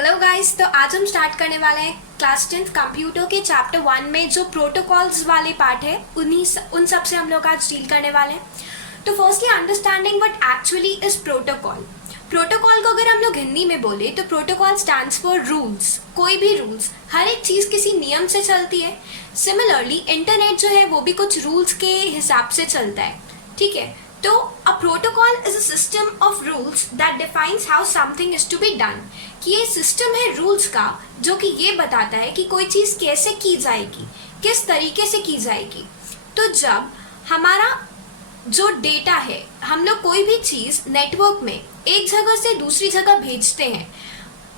Hello guys, तो आज हम स्टार्ट करने वाले हैं क्लास 10th कंप्यूटर के चैप्टर 1 में जो प्रोटोकॉल्स वाले पार्ट है उन सब से हम लोग आज डील करने वाले हैं। तो firstly understanding what actually is protocol. Protocol को अगर हम लोग हिंदी में बोले तो प्रोटोकॉल स्टैंड्स फॉर रूल्स। कोई भी रूल्स, हर एक चीज़ किसी नियम से चलती है। सिमिलरली इंटरनेट जो है वो भी कुछ रूल्स के हिसाब से चलता है, ठीक है। तो a protocol is a system of rules that defines how something is to be done. कि ये सिस्टम है रूल्स का जो कि ये बताता है कि कोई चीज़ कैसे की जाएगी, किस तरीके से की जाएगी। तो जब हमारा जो डेटा है, हम लोग कोई भी चीज़ नेटवर्क में एक जगह से दूसरी जगह भेजते हैं।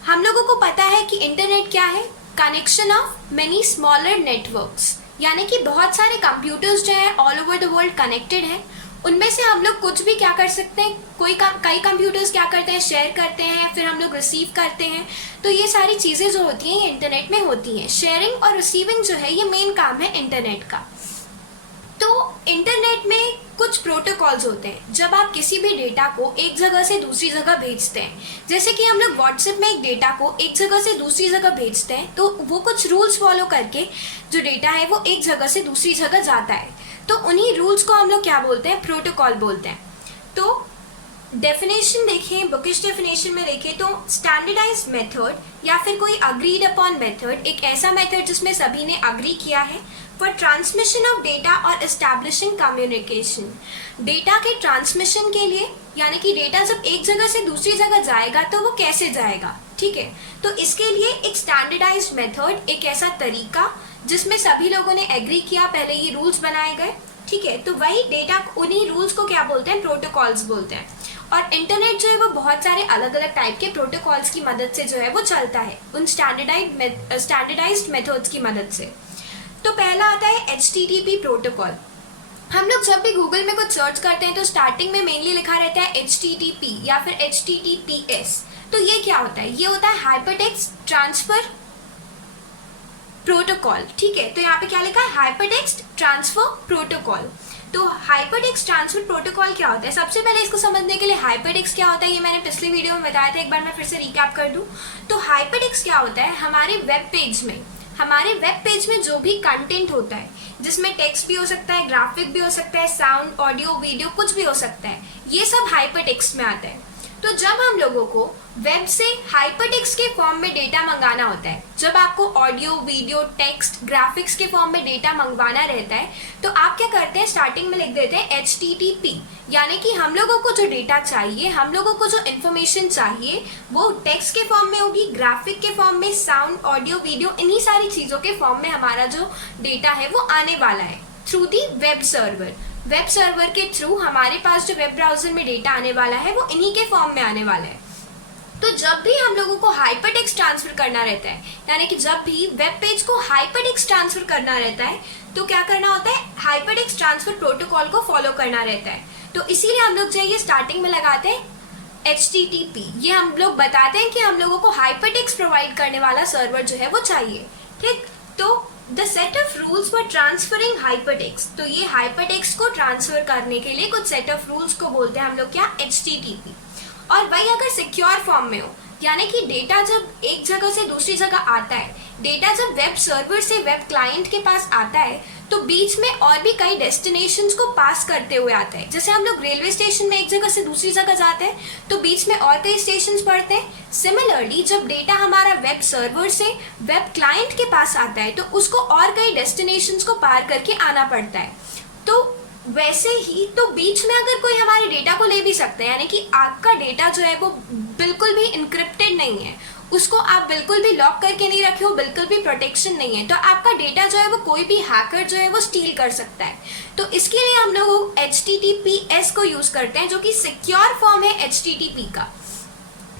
हम लोगों को पता है कि इंटरनेट क्या है, connection of many smaller networks, यानी कि बहुत सारे कंप्यूटर्स जो हैं all over the world connected हैं। उनमें से हम लोग कुछ भी क्या कर सकते हैं, कई कंप्यूटर्स क्या करते हैं, शेयर करते हैं, फिर हम लोग रिसीव करते हैं। तो ये सारी चीज़ें जो होती हैं ये इंटरनेट में होती हैं। शेयरिंग और रिसीविंग जो है ये मेन काम है इंटरनेट का। तो इंटरनेट में कुछ प्रोटोकॉल्स होते हैं जब आप किसी भी डेटा को एक जगह से दूसरी जगह भेजते हैं। जैसे कि हम लोग व्हाट्सएप में एक डेटा को एक जगह से दूसरी जगह भेजते हैं, तो वो कुछ रूल्स फॉलो करके जो डेटा है वो एक जगह से दूसरी जगह जाता है। तो उन्हीं रूल्स को हम लोग क्या बोलते हैं, प्रोटोकॉल बोलते हैं। तो डेफिनेशन देखें, बुकिश डेफिनेशन में देखें तो स्टैंडर्डाइज्ड मेथड या फिर कोई अग्रीड अपॉन मेथड, एक ऐसा मेथड जिसमें सभी ने अग्री किया है फॉर ट्रांसमिशन ऑफ डेटा और एस्टैब्लिशिंग कम्युनिकेशन। डेटा के ट्रांसमिशन के लिए, यानी कि डेटा जब एक जगह से दूसरी जगह जाएगा तो वो कैसे जाएगा, ठीक है। तो इसके लिए एक स्टैंडर्डाइज्ड मेथड, एक ऐसा तरीका जिसमें सभी लोगों ने एग्री किया, पहले ये रूल्स बनाए गए, ठीक है। तो वही डेटा, उन्हीं रूल्स को क्या बोलते हैं, प्रोटोकॉल्स बोलते हैं। और इंटरनेट जो है वो बहुत सारे अलग अलग टाइप के प्रोटोकॉल्स की मदद से जो है वो चलता है, उन स्टैंडर्डाइज्ड मेथड्स की मदद से। तो पहला आता है HTTP प्रोटोकॉल। हम लोग जब भी गूगल में कुछ सर्च करते हैं तो स्टार्टिंग में मेनली लिखा रहता है HTTP या फिर HTTPS। तो ये क्या होता है, ये होता है हाइपरटेक्स्ट ट्रांसफर प्रोटोकॉल, ठीक है। तो यहाँ पे क्या लिखा है, हाइपरटेक्स्ट ट्रांसफर प्रोटोकॉल। तो हाइपरटेक्स्ट ट्रांसफर प्रोटोकॉल क्या होता है, सबसे पहले इसको समझने के लिए हाइपरटेक्स्ट क्या होता है ये मैंने पिछले वीडियो में बताया था, एक बार मैं फिर से रिकैप कर दूं। तो हाइपरटेक्स्ट क्या होता है, हमारे वेब पेज में जो भी कंटेंट होता है, जिसमें टेक्स्ट भी हो सकता है, ग्राफिक भी हो सकता है, साउंड, ऑडियो, वीडियो, कुछ भी हो सकता है, ये सब हाइपरटेक्स्ट में आता है। तो जब हम लोगों को वेब से हाइपरटेक्स्ट के फॉर्म में डेटा मंगाना होता है, जब आपको ऑडियो, वीडियो, टेक्स्ट, ग्राफिक्स के फॉर्म में डेटा मंगवाना रहता है, तो आप क्या करते हैं, स्टार्टिंग में लिख देते हैं HTTP, यानी कि हम लोगों को जो डेटा चाहिए, हम लोगों को जो इन्फॉर्मेशन चाहिए वो टेक्स्ट के फॉर्म में होगी, ग्राफिक के फॉर्म में, साउंड, ऑडियो, वीडियो, इन्हीं सारी चीज़ों के फॉर्म में हमारा जो डेटा है वो आने वाला है through the web server. Web server के थ्रू हमारे पास जो वेब ब्राउजर में डेटा आने वाला है वो इन्हीं के फॉर्म में आने वाला है। तो जब भी हम लोगों को हाइपरटेक्स्ट ट्रांसफर करना रहता है, यानी कि जब भी वेब पेज को हाइपरटेक्स्ट ट्रांसफर करना रहता है, तो क्या करना होता है, हाइपरटेक्स्ट ट्रांसफर प्रोटोकॉल को फॉलो करना रहता है। तो इसीलिए हम लोग जो ये स्टार्टिंग में लगाते हैं HTTP, ये हम लोग बताते हैं कि हम लोगों को हाइपरटेक्स्ट प्रोवाइड करने वाला सर्वर जो है वो चाहिए, ठीक। तो the set of rules for transferring hypertext, तो ये हाइपरटेक्स्ट को ट्रांसफर करने के लिए कुछ सेट ऑफ रूल्स को बोलते हैं हम लोग क्या, HTTP। और वही अगर सिक्योर फॉर्म में हो, यानी कि डेटा जब एक जगह से दूसरी जगह आता है, डेटा जब वेब सर्वर से वेब क्लाइंट के पास आता है, तो बीच में और भी कई डेस्टिनेशंस को पास करते हुए आता है। जैसे हम लोग रेलवे स्टेशन में एक जगह से दूसरी जगह जाते हैं तो बीच में और कई स्टेशंस पड़ते हैं। सिमिलरली जब डेटा हमारा वेब सर्वर से वेब क्लाइंट के पास आता है तो उसको और कई डेस्टिनेशंस को पार करके आना पड़ता है। तो वैसे ही तो बीच में अगर कोई हमारे डेटा को ले भी सकता है, यानी कि आपका डेटा जो है वो बिल्कुल भी इनक्रिप्टेड नहीं है, उसको आप बिल्कुल भी लॉक करके नहीं रखे हो, बिल्कुल भी प्रोटेक्शन नहीं है, तो आपका डेटा जो है वो कोई भी हैकर जो है वो स्टील कर सकता है। तो इसके लिए हम लोग HTTPS को यूज करते हैं, जो कि सिक्योर फॉर्म है HTTP का।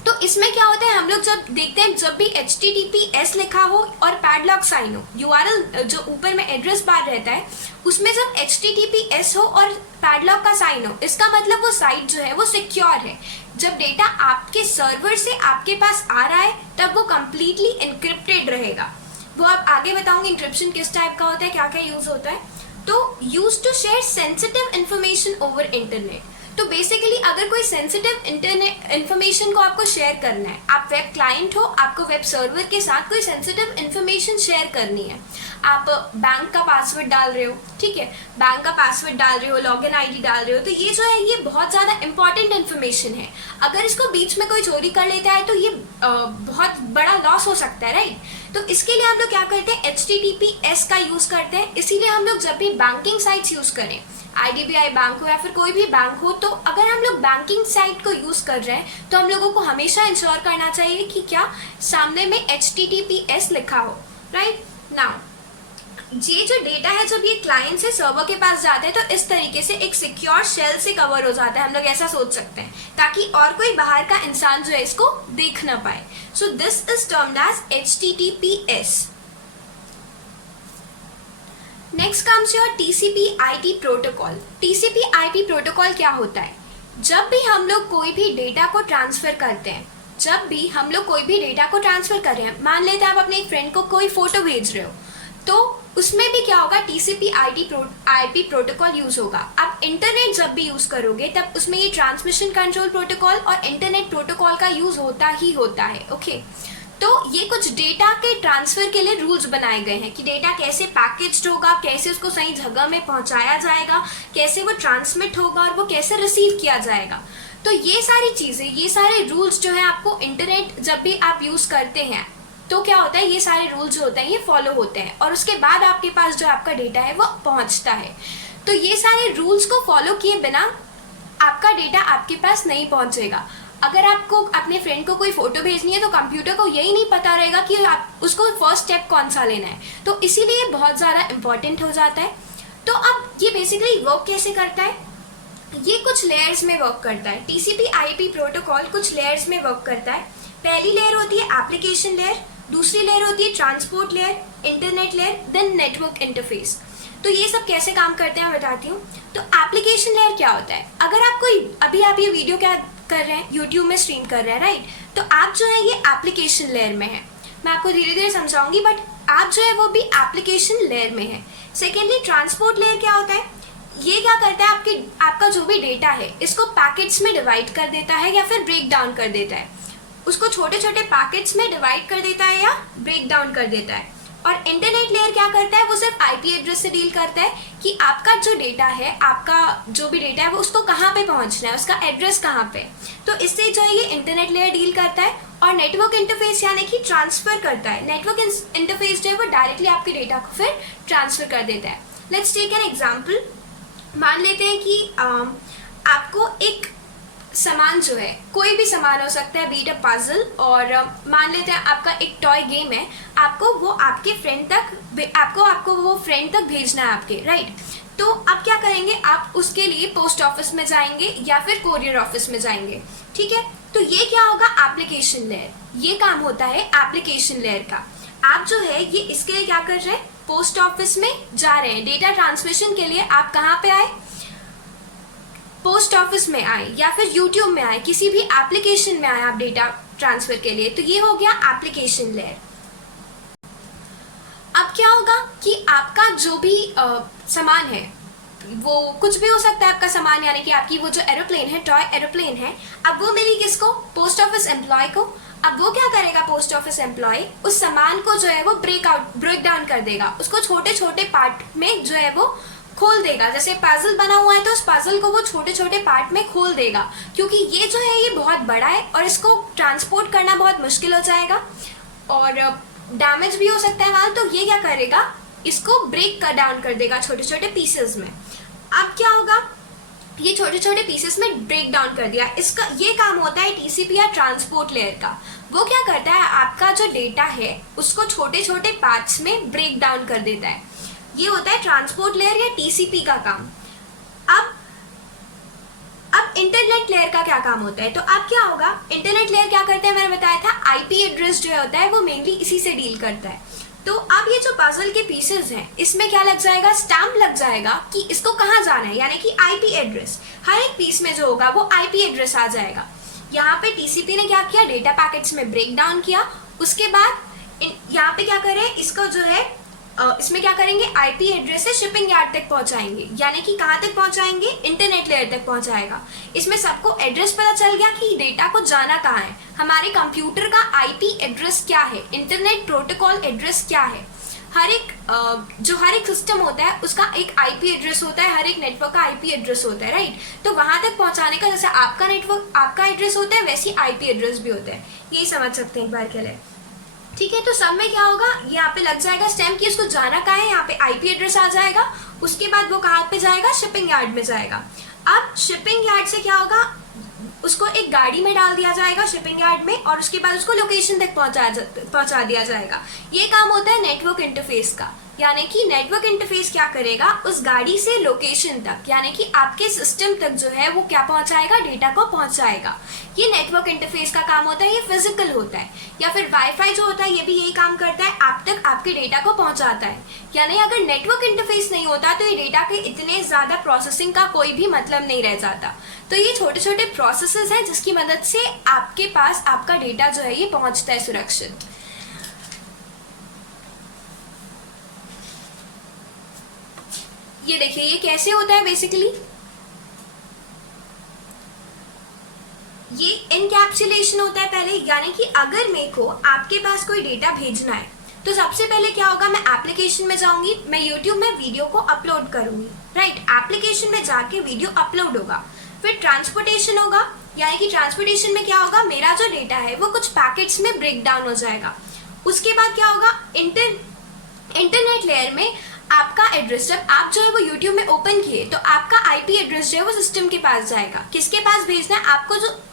तो इसमें क्या होता है, हम लोग जब देखते हैं, जब भी HTTPS लिखा हो और पैडलॉक साइन हो, URL जो ऊपर में एड्रेस बार रहता है उसमें जब HTTPS हो और पैडलॉक का साइन हो, इसका मतलब वो साइट जो है वो सिक्योर है। जब डेटा आपके सर्वर से आपके पास आ रहा है तब वो कंप्लीटली इनक्रिप्टेड रहेगा। वो आप आगे बताऊंगी इंक्रिप्शन किस टाइप का होता है, क्या क्या यूज होता है। तो use to share sensitive information over internet. तो बेसिकली अगर कोई सेंसिटिव इंटरनेट इन्फॉर्मेशन को आपको शेयर करना है, आप वेब क्लाइंट हो, आपको वेब सर्वर के साथ कोई सेंसिटिव इन्फॉर्मेशन शेयर करनी है, आप बैंक का पासवर्ड डाल रहे हो, ठीक है, बैंक का पासवर्ड डाल रहे हो, लॉगिन आईडी डाल रहे हो, तो ये जो है ये बहुत ज़्यादा इंपॉर्टेंट इन्फॉर्मेशन है। अगर इसको बीच में कोई चोरी कर लेता है तो ये बहुत बड़ा लॉस हो सकता है, राइट। तो इसके लिए हम लोग क्या करते हैं, HTTPS का यूज़ करते हैं। इसीलिए हम लोग जब भी बैंकिंग साइट्स यूज़ करें, IDBI बैंक हो या फिर कोई भी बैंक हो, तो अगर हम लोग बैंकिंग साइट को यूज़ कर रहे हैं तो हम लोगों को हमेशा इंश्योर करना चाहिए कि क्या सामने में HTTPS लिखा हो, राइट। नाउ ये जो डेटा है जब ये क्लाइंट से सर्वर के पास जाता है तो इस तरीके से एक सिक्योर शेल से कवर हो जाता है, हम लोग ऐसा सोच सकते हैं, ताकि और कोई बाहर का इंसान जो है इसको देख ना पाए। So this is termed as HTTPS। Next comes your TCP/IP protocol. TCP/IP protocol क्या होता है? जब भी हम लोग कोई भी डेटा को ट्रांसफर करते हैं, मान लेते हैं आप अपने एक फ्रेंड को कोई फोटो भेज रहे हो, तो उसमें भी क्या होगा, TCP/IP प्रोटोकॉल यूज होगा। आप इंटरनेट जब भी यूज करोगे तब उसमें ये ट्रांसमिशन कंट्रोल प्रोटोकॉल और इंटरनेट प्रोटोकॉल का यूज होता ही होता है, ओके। तो ये कुछ डेटा के ट्रांसफर के लिए रूल्स बनाए गए हैं कि डेटा कैसे पैकेज्ड होगा, कैसे उसको सही जगह में पहुंचाया जाएगा, कैसे वो ट्रांसमिट होगा और वो कैसे रिसीव किया जाएगा। तो ये सारी चीजें, ये सारे रूल्स जो है आपको इंटरनेट जब भी आप यूज करते हैं तो क्या होता है, ये सारे रूल्स जो होते हैं ये फॉलो होते हैं और उसके बाद आपके पास जो आपका डेटा है वो पहुंचता है। तो ये सारे रूल्स को फॉलो किए बिना आपका डेटा आपके पास नहीं पहुंचेगा। अगर आपको अपने फ्रेंड को कोई फोटो भेजनी है तो कंप्यूटर को यही नहीं पता रहेगा कि आप उसको फर्स्ट स्टेप कौन सा लेना है, तो इसीलिए बहुत ज़्यादा इम्पॉर्टेंट हो जाता है। तो अब ये बेसिकली वर्क कैसे करता है, ये कुछ लेयर्स में वर्क करता है। TCP/IP प्रोटोकॉल कुछ लेयर्स में वर्क करता है। पहली लेयर होती है एप्लीकेशन लेयर, दूसरी लेयर होती है transport layer, internet layer, then network interface. तो ये सब कैसे काम करते हैं मैं बताती हूँ। तो एप्लीकेशन लेयर क्या होता है, अगर आप कोई अभी आप ये वीडियो क्या कर रहे हैं, यूट्यूब में स्ट्रीम कर रहे हैं, राइट, तो आप जो है ये एप्लीकेशन लेयर में है। मैं आपको धीरे धीरे समझाऊंगी, बट आप जो है वो भी एप्लीकेशन लेयर में है। सेकेंडली ट्रांसपोर्ट लेयर क्या होता है, ये क्या करता है, आपका जो भी डेटा है इसको पैकेट्स में डिवाइड कर देता है या फिर ब्रेक डाउन कर देता है, उसको छोटे छोटे पैकेट्स में डिवाइड कर देता है या ब्रेक डाउन कर देता है। और इंटरनेट लेयर क्या करता है, वो सिर्फ IP एड्रेस से डील करता है कि आपका जो डेटा है, आपका जो भी डेटा है वो उसको कहाँ पे पहुँचना है, उसका एड्रेस कहाँ पे। तो इससे जो है ये इंटरनेट लेयर डील करता है। और नेटवर्क इंटरफेस यानी कि ट्रांसफर करता है। नेटवर्क इंटरफेस जो है वो डायरेक्टली आपके डेटा को फिर ट्रांसफर कर देता है। Let's take an example. मान लेते हैं कि आपको एक सामान जो है, कोई भी सामान हो सकता है, बीट अ पजल, और मान लेते हैं आपका एक टॉय गेम है, आपको वो आपके फ्रेंड तक आपको वो फ्रेंड तक भेजना है आपके, राइट। तो आप क्या करेंगे, आप उसके लिए पोस्ट ऑफिस में जाएंगे या फिर कोरियर ऑफिस में जाएंगे, ठीक है। तो ये क्या होगा, एप्लीकेशन लेयर, ये काम होता है एप्लीकेशन लेयर का। आप जो है ये इसके लिए क्या कर रहे हैं, पोस्ट ऑफिस में जा रहे हैं डेटा ट्रांसमिशन के लिए। आप कहाँ पे आए, पोस्ट ऑफिस में आए या फिर यूट्यूब में आए, किसी भी एप्लीकेशन में आए आप डेटा ट्रांसफर के लिए। तो ये हो गया एप्लीकेशन लेयर। अब क्या होगा कि आपका जो भी सामान है, वो कुछ भी हो सकता है आपका सामान, यानी कि आपकी वो जो एरोप्लेन है, टॉय एरोप्लेन है, अब वो मिली किसको, पोस्ट ऑफिस एम्प्लॉय को। अब वो क्या करेगा, पोस्ट ऑफिस एम्प्लॉय उस सामान को जो है वो ब्रेक डाउन कर देगा, उसको छोटे छोटे पार्ट में जो है वो खोल देगा। जैसे पजल बना हुआ है तो उस पजल को वो छोटे छोटे पार्ट में खोल देगा, क्योंकि ये जो है ये बहुत बड़ा है और इसको ट्रांसपोर्ट करना बहुत मुश्किल हो जाएगा और डैमेज भी हो सकता है माल। तो ये क्या करेगा, इसको ब्रेक डाउन कर देगा छोटे छोटे पीसेस में। अब क्या होगा, ये छोटे छोटे पीसेस में ब्रेक डाउन कर दिया, इसका ये काम होता है TCP या ट्रांसपोर्ट लेयर का। वो क्या करता है, आपका जो डेटा है उसको छोटे छोटे पार्ट्स में ब्रेक डाउन कर देता है। ये होता है ट्रांसपोर्ट लेयर या TCP का काम। अब इंटरनेट लेयर का क्या काम होता है, तो अब क्या होगा, इंटरनेट लेयर क्या करता है, मैंने बताया था IP एड्रेस जो होता है वो मेनली इसी से डील करता है। तो अब ये जो पजल के पीसेस हैं, इसमें क्या लग जाएगा, स्टैम्प लग जाएगा कि इसको कहाँ जाना है, यानी कि IP एड्रेस। हर एक पीस में जो होगा वो IP एड्रेस आ जाएगा। यहाँ पे TCP ने क्या किया, डेटा पैकेट्स में ब्रेक डाउन किया, उसके बाद यहाँ पे क्या करे, इसको जो है इसमें क्या करेंगे, आईपी एड्रेस से शिपिंग यार्ड तक पहुंचाएंगे, यानी कि कहाँ तक पहुंचाएंगे, इंटरनेट लेयर तक पहुंचाएगा। इसमें सबको एड्रेस पता चल गया कि डेटा को जाना कहाँ है, हमारे कंप्यूटर का आईपी एड्रेस क्या है, इंटरनेट प्रोटोकॉल एड्रेस क्या है। हर एक सिस्टम होता है उसका एक आईपी एड्रेस होता है, हर एक नेटवर्क का आईपी एड्रेस होता है, राइट। तो वहां तक पहुंचाने का, जैसे आपका नेटवर्क आपका एड्रेस होता है वैसे आईपी एड्रेस भी होता है, यही समझ सकते हैं एक बार के लिए, ठीक है। तो सब में क्या होगा, यहाँ पे लग जाएगा स्टैम्प कि उसको जाना कहाँ है, यहाँ पे आईपी एड्रेस आ जाएगा, उसके बाद वो कहाँ पे जाएगा, शिपिंग यार्ड में जाएगा। अब शिपिंग यार्ड से क्या होगा, उसको एक गाड़ी में डाल दिया जाएगा शिपिंग यार्ड में, और उसके बाद उसको लोकेशन तक पहुंचा दिया जाएगा। ये काम होता है नेटवर्क इंटरफेस का, यानी कि नेटवर्क इंटरफेस क्या करेगा, उस गाड़ी से लोकेशन तक, यानी कि आपके सिस्टम तक जो है वो क्या पहुंचाएगा, डेटा को पहुंचाएगा। ये नेटवर्क इंटरफेस का काम होता है, ये फिजिकल होता है। या फिर वाईफाई जो होता है ये भी यही काम करता है, आप तक आपके डेटा को पहुंचाता है। यानी अगर नेटवर्क इंटरफेस नहीं होता तो ये डेटा के इतने ज्यादा प्रोसेसिंग का कोई भी मतलब नहीं रह जाता। तो ये छोटे छोटे प्रोसेसेस हैं जिसकी मदद से आपके पास आपका डेटा जो है ये पहुंचता है सुरक्षित। ये देखिए ये कैसे होता है, बेसिकली ये इनकैप्सुलेशन होता है पहले, यानी कि अगर मेरे को आपके पास कोई डेटा भेजना है तो सबसे पहले क्या होगा, मैं एप्लीकेशन में जाऊंगी, मैं यूट्यूब में वीडियो को अपलोड करूंगी, राइट। एप्लीकेशन में जाके वीडियो अपलोड होगा, फिर ट्रांसपोर्टेशन होगा, यानी कि ट्रांसपोर्टेशन में क्या होगा, मेरा जो डेटा है वो कुछ पैकेट्स में ब्रेक डाउन हो जाएगा। उसके बाद क्या होगा, इंटरनेट लेयर में आपका एड्रेस, जब आप जो है वो यूट्यूब में ओपन किए तो आपका आईपी एड्रेस जो है वो सिस्टम के पास जाएगा। किसके पास भेजना है,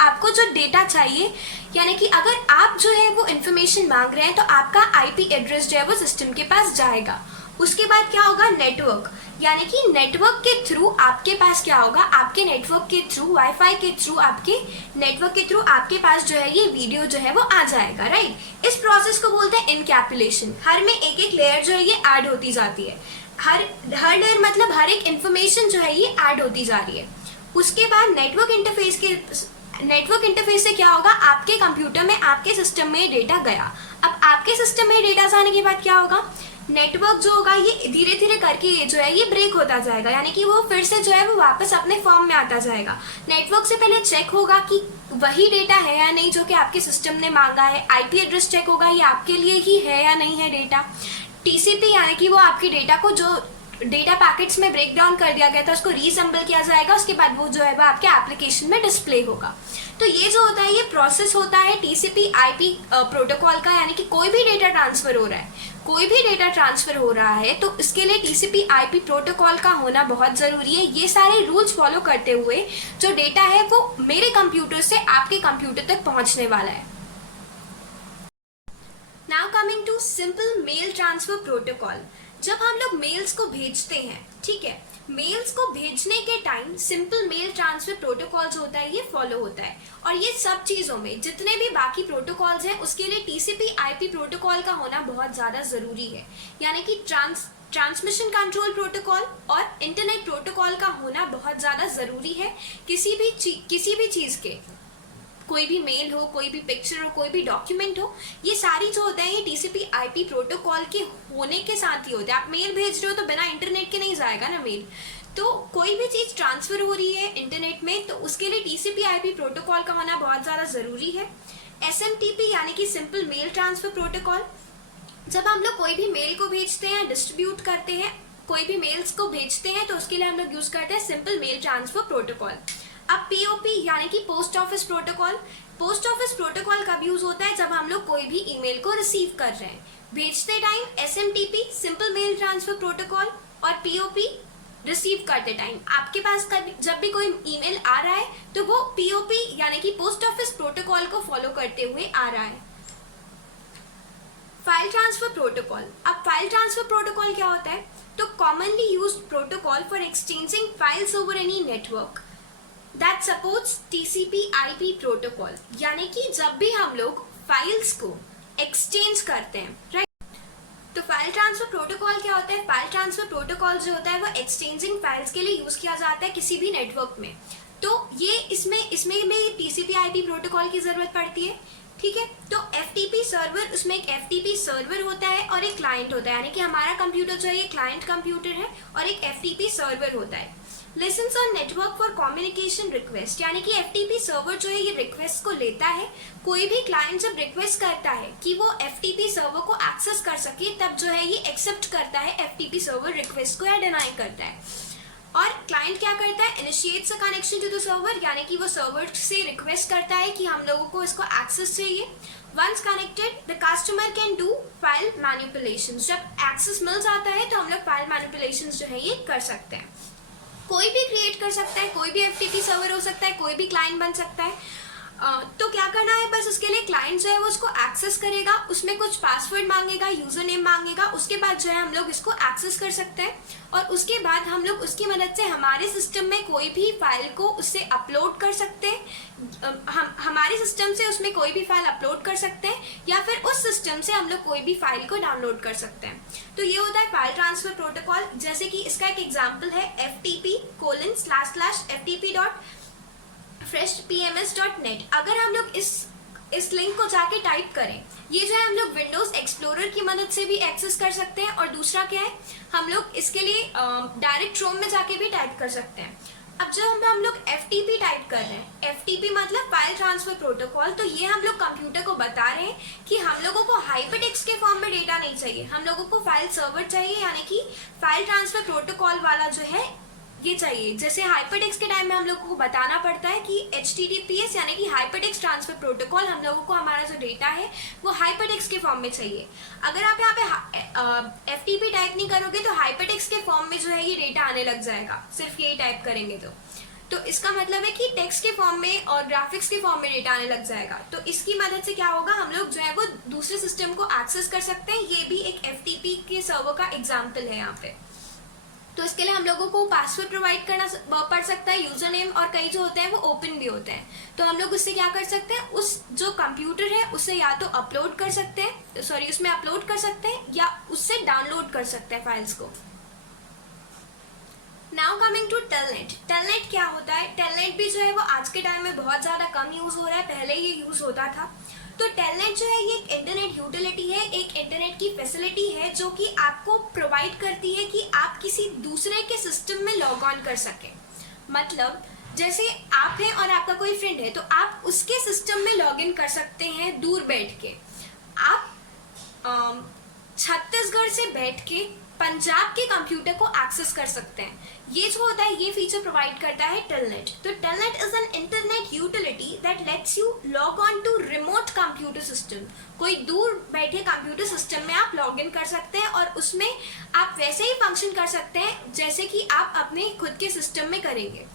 आपको जो डेटा चाहिए, यानी कि अगर आप जो है वो इन्फॉर्मेशन मांग रहे हैं तो आपका आईपी एड्रेस जो है वो सिस्टम के पास जाएगा। उसके बाद क्या होगा, नेटवर्क, यानी कि नेटवर्क के थ्रू आपके पास क्या होगा, आपके नेटवर्क के थ्रू, वाईफाई के थ्रू, आपके नेटवर्क के थ्रू आपके पास जो है ये वीडियो जो है वो आ जाएगा, राइट। इस प्रोसेस को बोलते हैं इनकैप्सुलेशन। हर में एक एक लेयर जो है ये ऐड होती जाती है, हर लेयर मतलब हर एक इंफॉर्मेशन जो है ये ऐड होती जा रही है। उसके बाद नेटवर्क इंटरफेस से क्या होगा, आपके कंप्यूटर में, आपके सिस्टम में डेटा गया। अब आपके सिस्टम में डेटा जाने के बाद क्या होगा, नेटवर्क जो होगा ये धीरे धीरे करके ये जो है ये ब्रेक होता जाएगा, यानी कि वो फिर से जो है वो वापस अपने फॉर्म में आता जाएगा। नेटवर्क से पहले चेक होगा कि वही डेटा है या नहीं जो कि आपके सिस्टम ने मांगा है, आईपी एड्रेस चेक होगा ये आपके लिए ही है या नहीं है डेटा। टीसीपी यानी कि वो आपके डेटा को जो डेटा पैकेट्स में ब्रेक डाउन कर दिया गया था उसको रीअसेंबल किया जाएगा, उसके बाद वो जो है वो आपके एप्लीकेशन में डिस्प्ले होगा। तो ये जो होता है ये प्रोसेस होता है टीसीपी आईपी प्रोटोकॉल का, यानी कि कोई भी डेटा ट्रांसफर हो रहा है, कोई भी डेटा ट्रांसफर हो रहा है तो इसके लिए टीसीपी आईपी प्रोटोकॉल का होना बहुत जरूरी है। ये सारे रूल्स फॉलो करते हुए जो डेटा है वो मेरे कंप्यूटर से आपके कंप्यूटर तक पहुंचने वाला है। Now coming to simple mail transfer protocol. जब हम लोग मेल्स को भेजते हैं, ठीक है, मेल्स को भेजने के time simple mail transfer protocol जो होता है ये फॉलो होता है। और ये सब चीजों में जितने भी बाकी प्रोटोकॉल्स हैं उसके लिए टीसीपी आईपी प्रोटोकॉल का होना बहुत ज्यादा जरूरी है, यानी कि ट्रांसमिशन कंट्रोल प्रोटोकॉल और इंटरनेट प्रोटोकॉल का होना बहुत ज्यादा जरूरी है। किसी भी चीज के, कोई भी मेल हो, कोई भी पिक्चर हो, कोई भी डॉक्यूमेंट हो, ये सारी जो होता है ये टीसीपी आईपी प्रोटोकॉल के होने के साथ ही होता है। आप मेल भेज रहे हो तो बिना इंटरनेट के नहीं जाएगा ना मेल। तो कोई भी चीज ट्रांसफर हो रही है इंटरनेट में तो उसके लिए टीसीपी आईपी प्रोटोकॉल का होना बहुत ज्यादा जरूरी है। एसएमटीपी यानी कि सिंपल मेल ट्रांसफर प्रोटोकॉल, जब हम लोग कोई भी मेल को भेजते हैं, डिस्ट्रीब्यूट करते हैं, कोई भी मेल्स को भेजते हैं तो उसके लिए हम लोग यूज करते हैं सिंपल मेल ट्रांसफर प्रोटोकॉल। अब पीओपी यानी कि post office protocol. Post office protocol कब यूज होता है, जब हम लोग कोई भी ईमेल को रिसीव कर रहे हैं। भेजते time SMTP simple mail transfer protocol और पीओपी रिसीव करते टाइम। आपके पास जब भी कोई ईमेल आ रहा है तो वो पीओपी यानी कि पोस्ट ऑफिस प्रोटोकॉल को फॉलो करते हुए आ रहा है। File transfer protocol. अब फाइल ट्रांसफर प्रोटोकॉल क्या होता है, तो commonly used protocol for exchanging files over any network that supports टीसीपी/आईपी protocol, यानी कि जब भी हम लोग फाइल्स को एक्सचेंज करते हैं, राइट। तो फाइल ट्रांसफर प्रोटोकॉल क्या होता है, फाइल ट्रांसफर प्रोटोकॉल जो होता है वो एक्सचेंजिंग फाइल्स के लिए यूज किया जाता है किसी भी नेटवर्क में। तो ये इसमें टीसीपी/आईपी प्रोटोकॉल की जरूरत पड़ती है, ठीक है। तो एफटीपी सर्वर उसमें एक FTP सर्वर होता है और एक क्लाइंट होता है, यानी कि हमारा कंप्यूटर जो है ये क्लाइंट कंप्यूटर है और एक FTP सर्वर होता है। Lessons on network for communication request, यानी कि FTP सर्वर जो है ये रिक्वेस्ट को लेता है। कोई भी क्लाइंट जब रिक्वेस्ट करता है कि वो FTP सर्वर को एक्सेस कर सके, तब जो है ये एक्सेप्ट करता है FTP सर्वर रिक्वेस्ट को या डिनाई करता है। और क्लाइंट क्या करता है, initiates a connection to the server, यानी कि वो सर्वर से रिक्वेस्ट करता है कि हम लोगों को इसको एक्सेस चाहिए। Once connected the customer can do file manipulation, जब एक्सेस मिल जाता है तो हम लोग फाइल मैनिपुलेशन जो है ये कर सकते हैं। कोई भी क्रिएट कर सकता है, कोई भी FTP सर्वर हो सकता है, कोई भी क्लाइंट बन सकता है। तो क्या करना है, बस उसके लिए क्लाइंट जो है वो उसको एक्सेस करेगा, उसमें कुछ पासवर्ड मांगेगा, यूजर नेम मांगेगा, उसके बाद जो है हम लोग इसको एक्सेस कर सकते हैं और उसके बाद हम लोग उसकी मदद से हमारे सिस्टम में कोई भी फाइल को उससे अपलोड कर सकते हैं। हम हमारे सिस्टम से उसमें कोई भी फाइल अपलोड कर सकते हैं या फिर उस सिस्टम से हम लोग कोई भी फाइल को डाउनलोड कर सकते हैं। तो ये होता है फाइल ट्रांसफर प्रोटोकॉल। जैसे कि इसका एक एग्जाम्पल है ftp://ftp.freshpms.net। अगर हम लोग इस लिंक को जाके टाइप करें, ये जो है हम लोग विंडोज एक्सप्लोरर की मदद से भी एक्सेस कर सकते हैं और दूसरा क्या है, हम लोग इसके लिए डायरेक्ट क्रोम में जाके भी टाइप कर सकते हैं। अब जब हम लोग FTP टाइप कर रहे हैं, FTP मतलब फाइल ट्रांसफर प्रोटोकॉल, तो ये हम लोग कंप्यूटर को बता रहे हैं कि हम लोगों को हाइपरटेक्स्ट के फॉर्म में डेटा नहीं चाहिए, हम लोगों को फाइल सर्वर चाहिए, यानी कि फाइल ट्रांसफर प्रोटोकॉल वाला जो है ये चाहिए। जैसे हाइपरटेक्स्ट के टाइम में हम लोगों को बताना पड़ता है कि HTTPS यानी कि हाइपरटेक्स्ट ट्रांसफर प्रोटोकॉल, हम लोगों को हमारा जो डेटा है वो हाइपरटेक्स्ट के फॉर्म में चाहिए। अगर आप यहाँ पे FTP टाइप नहीं करोगे तो हाइपरटेक्स्ट के फॉर्म में जो है ये डेटा आने लग जाएगा, सिर्फ यही टाइप करेंगे तो इसका मतलब है कि टेक्स्ट के फॉर्म में और ग्राफिक्स के फॉर्म में डेटा आने लग जाएगा। तो इसकी मदद से क्या होगा, हम लोग जो है वो दूसरे सिस्टम को एक्सेस कर सकते हैं। ये भी एक FTP के सर्वर का एग्जाम्पल है यहाँ पे। तो इसके लिए हम लोगों को पासवर्ड प्रोवाइड करना पड़ सकता है, यूजर नेम, और कई जो होते हैं वो ओपन भी होते हैं। तो हम लोग उससे क्या कर सकते हैं, उस जो कंप्यूटर है उससे या तो अपलोड कर सकते हैं, उसमें अपलोड कर सकते हैं या उससे डाउनलोड कर सकते हैं फाइल्स को। Now coming to telnet. Telnet क्या होता है, टेलनेट भी जो है वो आज के टाइम में बहुत ज़्यादा कम यूज़ हो रहा है, पहले ये यूज़ होता था। तो टेलनेट जो है ये एक इंटरनेट यूटिलिटी है, एक इंटरनेट की फैसिलिटी है जो कि आपको प्रोवाइड करती है कि आप किसी दूसरे के सिस्टम में लॉग ऑन कर सकें। मतलब जैसे आप हैं और आपका कोई फ्रेंड है तो आप उसके सिस्टम में लॉग इन कर सकते हैं दूर बैठ के। आप छत्तीसगढ़ से बैठ के पंजाब के कंप्यूटर को एक्सेस कर सकते हैं। ये जो होता है ये फीचर प्रोवाइड करता है टेलनेट। तो telnet is an internet utility that lets you log on to remote computer system. कोई दूर बैठे कंप्यूटर सिस्टम में आप लॉग इन कर सकते हैं और उसमें आप वैसे ही फंक्शन कर सकते हैं जैसे कि आप अपने खुद के सिस्टम में करेंगे।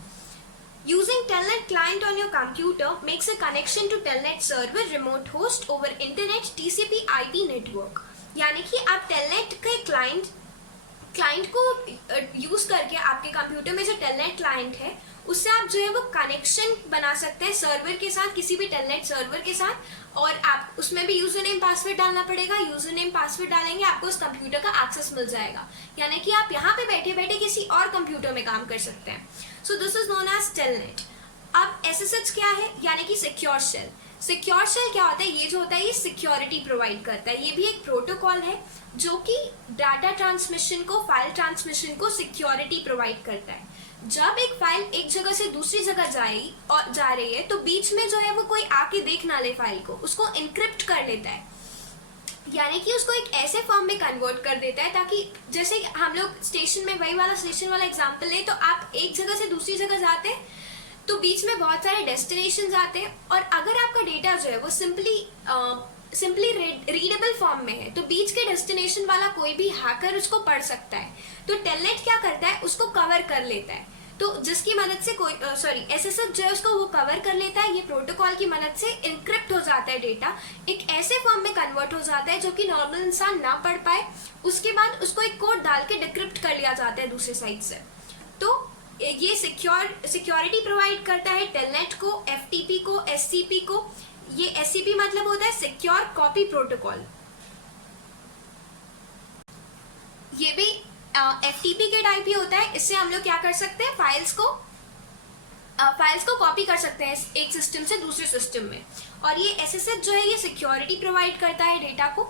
Using Telnet client on your computer makes a connection to Telnet server remote host over internet TCP/IP network। यानी कि आप टेलनेट के क्लाइंट को यूज करके आपके कंप्यूटर में जो टेलनेट क्लाइंट है उससे आप जो है वो कनेक्शन बना सकते हैं सर्वर के साथ, किसी भी टेलनेट सर्वर के साथ, और आप उसमें भी यूजर नेम पासवर्ड डालना पड़ेगा। यूजर नेम पासवर्ड डालेंगे आपको उस कंप्यूटर का एक्सेस मिल जाएगा, यानी कि आप यहाँ पे बैठे बैठे किसी और कंप्यूटर में काम कर सकते हैं। So this is known as telnet. अब SSH क्या है, यानी कि सिक्योर शेल। सिक्योर शेल क्या होता है, ये जो होता है ये सिक्योरिटी प्रोवाइड करता है। ये भी एक प्रोटोकॉल है जो कि डाटा ट्रांसमिशन को, फाइल ट्रांसमिशन को सिक्योरिटी प्रोवाइड करता है। जब एक फाइल एक जगह से दूसरी जगह जा रही है तो बीच में जो है वो कोई आके देख ना ले फाइल को, उसको इनक्रिप्ट कर लेता है, यानी कि उसको एक ऐसे फॉर्म में कन्वर्ट कर देता है ताकि जैसे हम लोग स्टेशन में, वही वाला स्टेशन वाला एग्जाम्पल ले, तो आप एक जगह से दूसरी जगह जाते हैं तो बीच में बहुत सारे डेस्टिनेशन आते हैं, और अगर आपका डेटा जो है वो सिंपली रीडेबल फॉर्म में है तो बीच के डेस्टिनेशन वाला कोई भी हैकर उसको पढ़ सकता है। तो टेलनेट क्या करता है, उसको कवर कर लेता है। तो जिसकी मदद से SSH जो है उसको वो कवर कर लेता है। ये प्रोटोकॉल की मदद से इनक्रिप्ट हो जाता है डेटा, एक ऐसे फॉर्म में कन्वर्ट हो जाता है जो कि नॉर्मल इंसान ना पढ़ पाए। उसके बाद उसको एक कोड डाल के डिक्रिप्ट कर लिया जाता है दूसरे साइड से। तो ये सिक्योरिटी प्रोवाइड करता है टेलनेट को, FTP को, SCP को। ये SCP मतलब होता है सिक्योर कॉपी प्रोटोकॉल। ये भी FTP के टाइप ही होता है। इससे हम लोग क्या कर सकते हैं, फाइल्स को फाइल्स को कॉपी कर सकते हैं एक सिस्टम से दूसरे सिस्टम में। और ये SSH जो है ये सिक्योरिटी प्रोवाइड करता है डेटा को,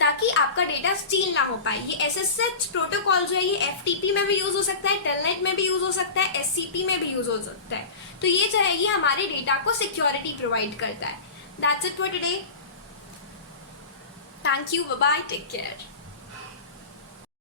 ताकि आपका डेटा स्टील ना हो पाए। ये SSH प्रोटोकॉल जो है ये FTP में भी यूज़ हो सकता है, टेलनेट में भी यूज़ हो सकता है, SCP में भी यूज़ हो सकता है। तो ये जो है ये हमारे डेटा को सिक्योरिटी प्रोवाइड करता है। That's it for today. Thank you, bye bye, take care.